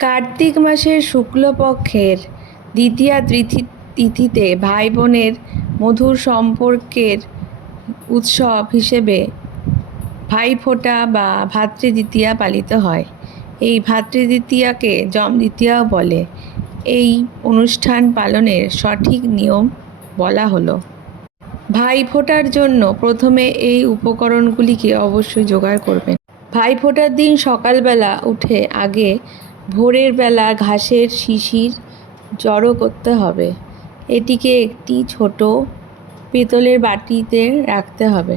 কার্তিক মাসের শুক্লপক্ষের দ্বিতীয়া তিথি, তিথিতে ভাই বোনের মধুর সম্পর্কের উৎসব হিসেবে ভাইফোঁটা বা ভাতৃদ্বিতীয়া পালিত হয়। এই ভাতৃদ্বিতীয়াকে যমদ্বিতীয়াও বলে। এই অনুষ্ঠান পালনের সঠিক নিয়ম বলা হলো। ভাইফোঁটার জন্য প্রথমে এই উপকরণগুলিকে অবশ্যই জোগাড় করবেন। ভাইফোঁটার দিন সকালবেলা উঠে আগে ভোরের বেলা ঘাসের শিশির জড়ো করতে হবে। এটিকে একটি ছোট পিতলের বাটিতে রাখতে হবে।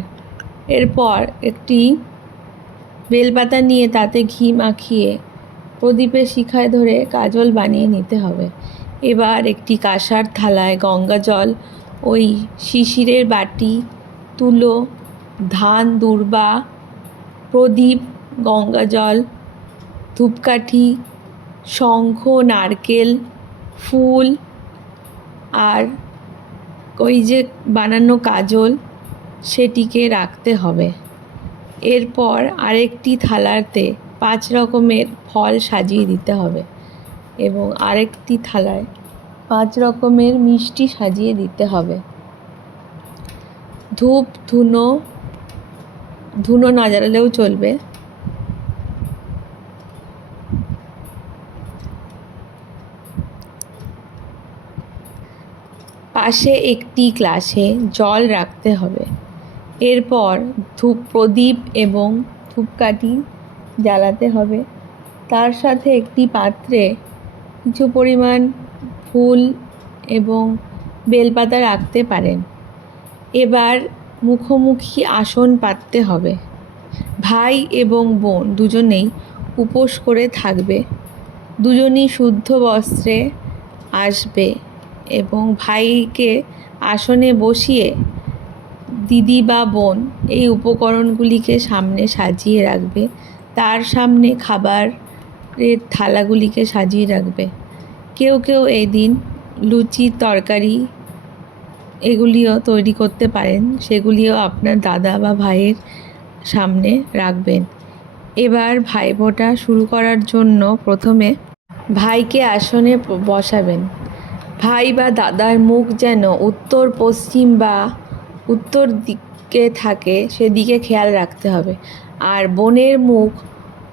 এরপর একটি বেলপাতা নিয়ে তাতে ঘি মাখিয়ে প্রদীপের শিখায় ধরে কাজল বানিয়ে নিতে হবে। এবার একটি কাঁসার থালায় গঙ্গা জল, ওই শিশিরের বাটি, তুলো, ধান, দুর্বা, প্রদীপ, গঙ্গা জল, ধূপকাঠি শঙ্খ, নারকেল, ফুল আর ওই যে বানানো কাজল সেটিকে রাখতে হবে। এরপর আরেকটি থালাতে পাঁচ রকমের ফল সাজিয়ে দিতে হবে এবং আরেকটি থালায় পাঁচ রকমের মিষ্টি সাজিয়ে দিতে হবে। ধূপ, ধুনো ধুনো না জ্বালালেও চলবে। পাশে একটি গ্লাসে জল রাখতে হবে। এরপর ধূপ প্রদীপ এবং ধূপকাঠি জ্বালাতে হবে। তার সাথে একটি পাত্রে কিছু পরিমাণ ফুল এবং বেলপাতা রাখতে পারেন। এবার মুখোমুখি আসন পাততে হবে। ভাই এবং বোন দুজনেই উপোস করে থাকবে। দুজনই শুদ্ধ বস্ত্রে আসবে। এবং ভাইকে আসনে বসিয়ে দিদি বা বোন এই উপকরণগুলিকে সামনে সাজিয়ে রাখবে। তার সামনে খাবারের থালাগুলিকে সাজিয়ে রাখবে। কেউ কেউ এই দিন লুচি, তরকারি এগুলিও তৈরি করতে পারেন। সেগুলিও আপনার দাদা বা ভাইয়ের সামনে রাখবেন। এবার ভাইফোঁটা শুরু করার জন্য প্রথমে ভাইকে আসনে বসাবেন। ভাই বা দাদার মুখ যেন উত্তর পশ্চিম বা উত্তর দিকে থাকে, সেদিকে খেয়াল রাখতে হবে। আর বোনের মুখ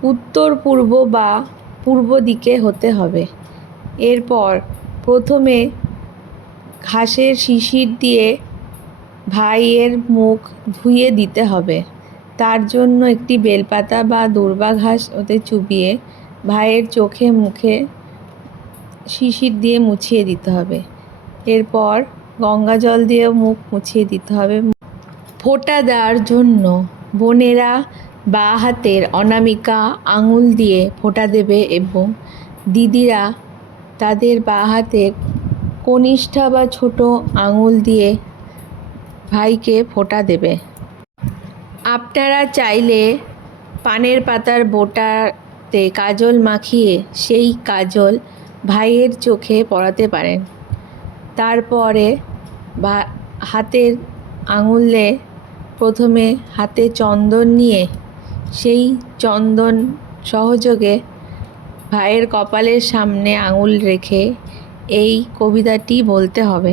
উত্তর পূর্ব বা পূর্ব দিকে হতে হবে। এরপর প্রথমে ঘাসের শিশির দিয়ে ভাইয়ের মুখ ধুয়ে দিতে হবে। তার জন্য একটি বেলপাতা বা দুর্বা ঘাস ওতে চুবিয়ে ভাইয়ের চোখে মুখে শিশির দিয়ে মুছিয়ে দিতে হবে। এরপর গঙ্গা জল দিয়েও মুখ মুছিয়ে দিতে হবে। ফোঁটা দেওয়ার জন্য বোনেরা বা হাতের অনামিকা আঙুল দিয়ে ফোঁটা দেবে এবং দিদিরা তাদের বা হাতের কনিষ্ঠা বা ছোট আঙুল দিয়ে ভাইকে ফোঁটা দেবে। আপনারা চাইলে পানের পাতার বোটাতে কাজল মাখিয়ে সেই কাজল ভাইয়ের চোখে পড়াতে পারেন। তারপরে বা হাতের আঙুলে প্রথমে হাতে চন্দন নিয়ে সেই চন্দন সহযোগে ভাইয়ের কপালের সামনে আঙুল রেখে এই কবিতাটি বলতে হবে।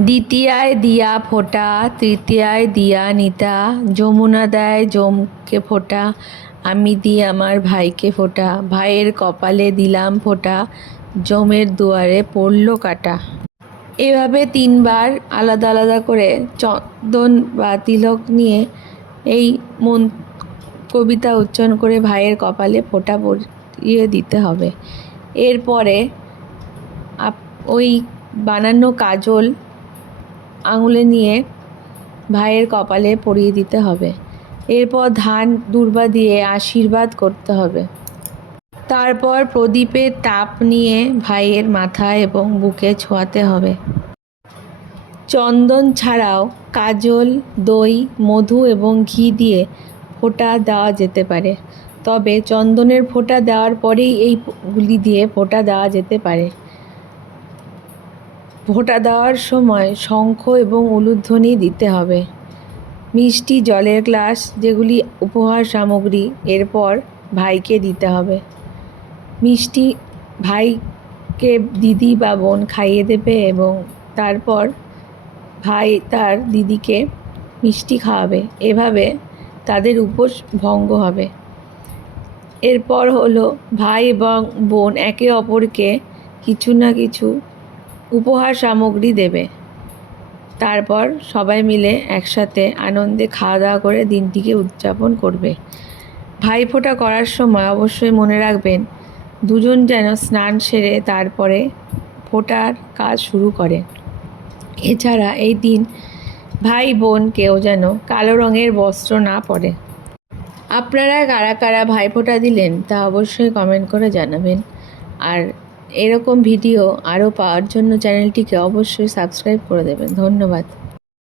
দ্বিতীয়ায় দিয়া ফোঁটা, তৃতীয়ায় দিয়া নিতা, যমুনা দেয় জমকে ফোঁটা আমি দিই আমার ভাইকে ফোঁটা, ভাইয়ের কপালে দিলাম ফোঁটা, জমের দুয়ারে পড়ল কাটা। এভাবে তিনবার আলাদা আলাদা করে চন্দন বা তিলক নিয়ে এই মন কবিতা উচ্চারণ করে ভাইয়ের কপালে ফোঁটা পরিয়ে দিতে হবে। এরপরে ওই বানানো কাজল আঙুলে নিয়ে ভাইয়ের কপালে পরিয়ে দিতে হবে। এরপর ধান দুর্বা দিয়ে আশীর্বাদ করতে হবে। তারপর প্রদীপের তাপ নিয়ে ভাইয়ের মাথা এবং বুকে ছোঁয়াতে হবে। চন্দন ছাড়াও কাজল, দই, মধু এবং ঘি দিয়ে ফোঁটা দেওয়া যেতে পারে। তবে চন্দনের ফোঁটা দেওয়ার পরেই এইগুলি দিয়ে ফোঁটা দেওয়া যেতে পারে। ফোঁটা দেওয়ার সময় শঙ্খ এবং উলুধ্বনি দিতে হবে। মিষ্টি জলের গ্লাস, যেগুলি উপহার সামগ্রী, এরপর ভাইকে দিতে হবে। মিষ্টি ভাইকে দিদি বা বোন খাইয়ে দেবে এবং তারপর ভাই তার দিদিকে মিষ্টি খাওয়াবে। এভাবে তাদের উপোস ভঙ্গ হবে। এরপর হলো ভাই এবং বোন একে অপরকে কিছু না কিছু উপহার সামগ্রী দেবে। তারপর সবাই মিলে একসাথে আনন্দে খাওয়া দাওয়া করে দিনটিকে উদযাপন করবে। ভাইফোঁটা করার সময় অবশ্যই মনে রাখবেন, দুজন যেন স্নান সেরে তারপরে ফোঁটার কাজ শুরু করে। এছাড়া এই দিন ভাই বোন কেউ যেন কালো রঙের বস্ত্র না পরে। আপনারা কারা কারা ভাইফোঁটা দিলেন তা অবশ্যই কমেন্ট করে জানাবেন। আর এরকম ভিডিও আরও পাওয়ার জন্য চ্যানেলটিকে অবশ্যই সাবস্ক্রাইব করে দেবেন। ধন্যবাদ।